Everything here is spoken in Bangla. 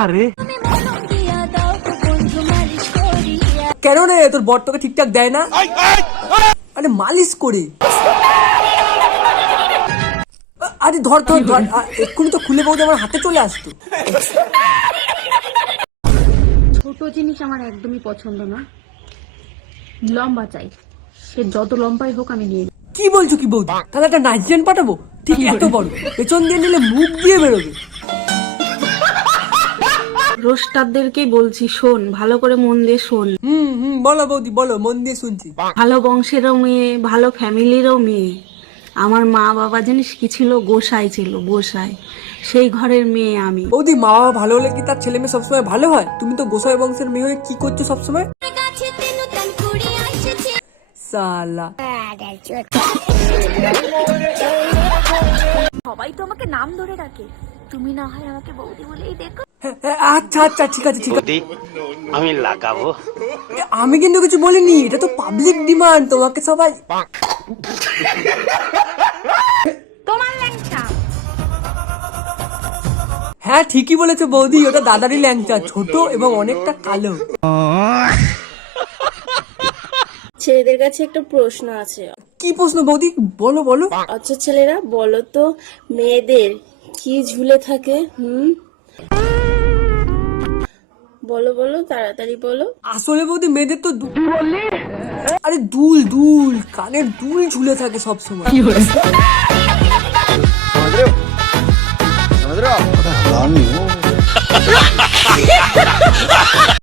আরে কেন রে, তোর বর তোকে ঠিকঠাক দেয় না? আরে মালিশ করে। আরে ধর ধর ধর, এক্ষুনি তো খুলে বউদি আমার হাতে চলে আসতো। ছোট জিনিস আমার একদমই পছন্দ না, লম্বা চাই, সে যত লম্বাই হোক আমি নিয়ে। কি বলছো কি বৌদি? তাহলে একটা নাইট্রেন পাঠাবো, ঠিক এত বড়, পেছন দিয়ে নিলে মুখ দিয়ে বেরোবে। রোস্টারদেরকে বলছি, শোন, ভালো করে মন দিয়ে শোন। বলো বৌদি বলো, মন দিয়ে শুনছি। ভালো বংশেরও মেয়ে, ভালো ফ্যামিলিরও মেয়ে। আমার মা বাবা জানিস কি ছিল? গোসাই ছিল, গোসাই। সেই ঘরের মেয়ে আমি। বৌদি, মা বাবা ভালো হলে কি তার ছেলে মেয়ে সবসময় ভালো হয়? তুমি তো গোসাই বংশের মেয়ে হয়ে কি করছো সবসময়? সালা, সবাই তো আমাকে নাম ধরে ডাকে, তুমি না হয় আমাকে বৌদি বলেই দেখো। আচ্ছা আচ্ছা, ঠিক আছে ঠিক আছে। আমি লাগাবো। আমি কিন্তু কিছু বলিনি, এটা তো পাবলিক ডিমান্ড, তোমাকে সবাই। তোমার ল্যাংচা। হ্যাঁ ঠিকই বলেছো বৌদি, ওটা দাদারই ল্যাংচা, ছোট এবং অনেকটা কালো। ছেলেদের কাছে একটা প্রশ্ন আছে। কি প্রশ্ন বৌদি? বলো বলো। আচ্ছা ছেলেরা, বলো তো মেয়েদের কি ঝুলে থাকে? বলো বলো, তাড়াতাড়ি বলো। আসলে বৌদি মেয়েদের তো আরে দুল দুল, কানের দুল ঝুলে থাকে সব সময়।